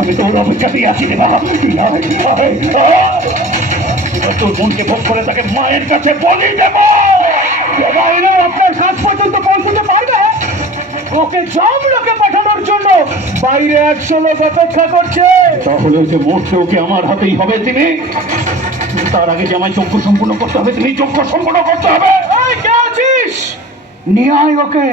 আমি তোর অপেক্ষাতেই আছি দেবা। তোর মনকে ভোগ করে তাকে মায়ের কাছে বলি দেব। এরা আপনার কাজ পর্যন্ত পৌঁছতে পারবে? ওকে জমলোকে পাঠানোর জন্য বাইরে 100 লোক অপেক্ষা করছে। তাহলে যে মরতে ওকে আমার হাতেই হবে। তিনি তার আগে যে আমায় যজ্ঞ সম্পূর্ণ করতে হবে, তিনি যজ্ঞ সম্পূর্ণ করতে হবে। এই কে আছিস? নিয়ে আয় ওকে।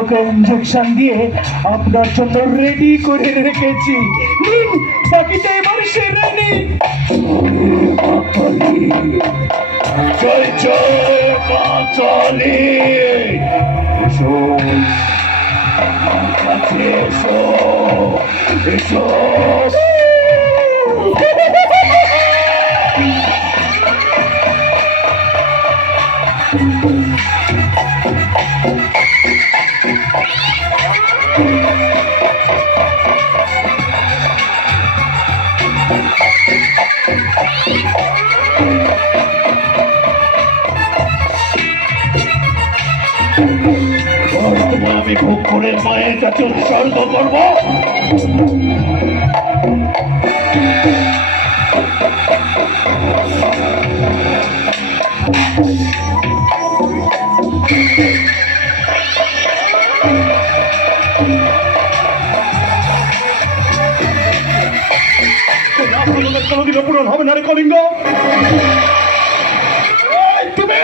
ওকে ইঞ্জেকশন দিয়ে আপনার জন্য রেডি করে রেখেছি। নিন, বাকিটা এবার সেরে নিন। জয় জয় মা কালী। এসো আমার কাছে, এসো এসো। আমি ভোগ করে মায়ের কাছে উৎসর্গ করব। কোনোদিনও পূরণ হবে না রে কলিঙ্গ। তুমি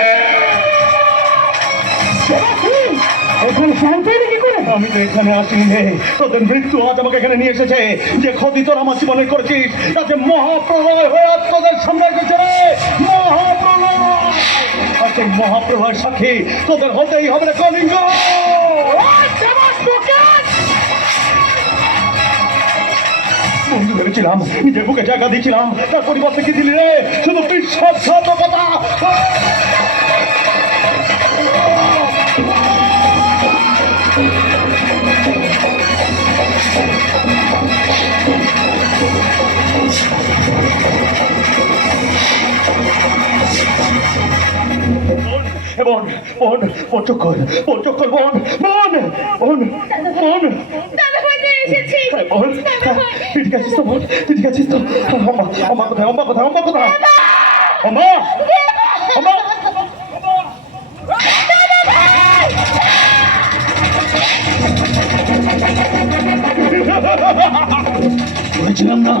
এখন শান্তি কি করে? আমি তো এখানে আসিনি, তোদের মৃত্যু আজ আমাকে এখানে নিয়ে এসেছে। যে ক্ষতি তোর আমার জীবনে করেছিস, তাতে মহাপ্রলয় হয়ে আজ তোদের সামনে এসেছে রে। মহাপ্রলয়, আর সেই মহাপ্রলয়ের সাক্ষী তোদের হতেই হবে রে কলিঙ্গ। বন্ধু ভেবেছিলাম, নিজের বুকে জায়গা দিয়েছিলাম, তার পরিবর্তে কি দিলি রে? শুধু বিশ্বাসঘাতকতা। বোন বোন বোন চক্কর, বোন চক্কর, বোন বোন বোন বোন বোন। তুই ঠিক আছিস তো বোন? তুই ঠিক আছিস তো? অম্মা কোথায়? অম্মা কোথায়? অম্মা কোথায়? অম্মা অম্মা। বলেছিলাম না,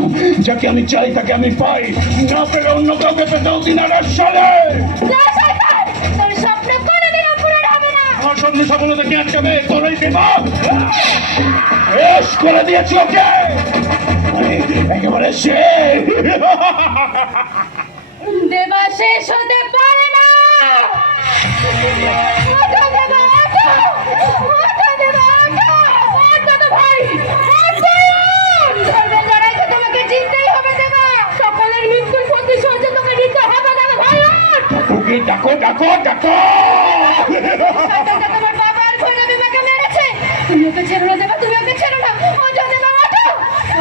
যাকে আমি চাই তাকে আমি পাই, না পেলে অন্য কাউকে পেতেও দিনারা চলে। আমার স্বপ্ন সফলতা কি আটকাবে? তোরাই দেবা। শেষ করে দিয়েছি ওকে, একেবারে শেষ। দেবা শেষ হতে পারে না। তোমাকে জিততেই হবে দেবা। সকালের মৃত্যুর প্রতিশোধ তোকে নিতে হবে দেবা ভাই। ডাকো ডাকো ডাকো। তোমার বাবার ঘরে বিমাকে মেরেছে। তুমি ওকে ছেড়ো না দেবা, তুমি ওকে ছেড়ো না। ও যদি না ওঠো,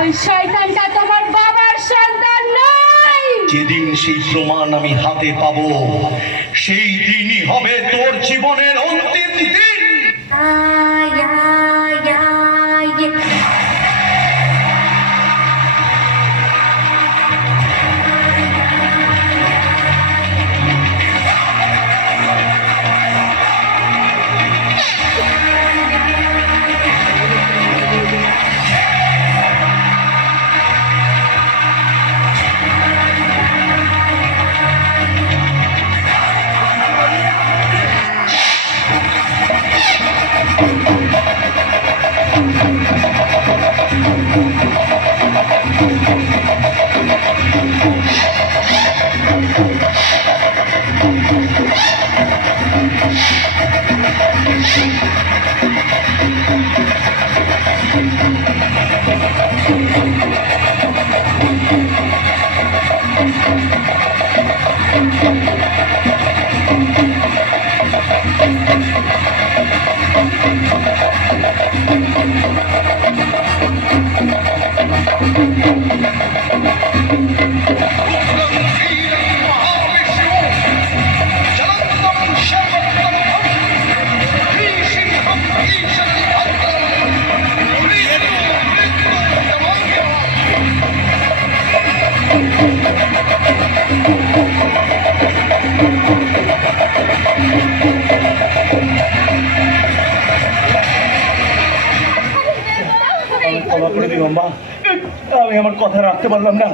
ওই শয়তানটা তোমার বাবার সন্তান নয়। যেদিন সেই প্রমাণ আমি হাতে পাবো, সেই দিনই হবে তোর জীবনের অন্তিম দিন। ক্ষমা করে দিও মা, আমি আমার কথা রাখতে পারলাম না।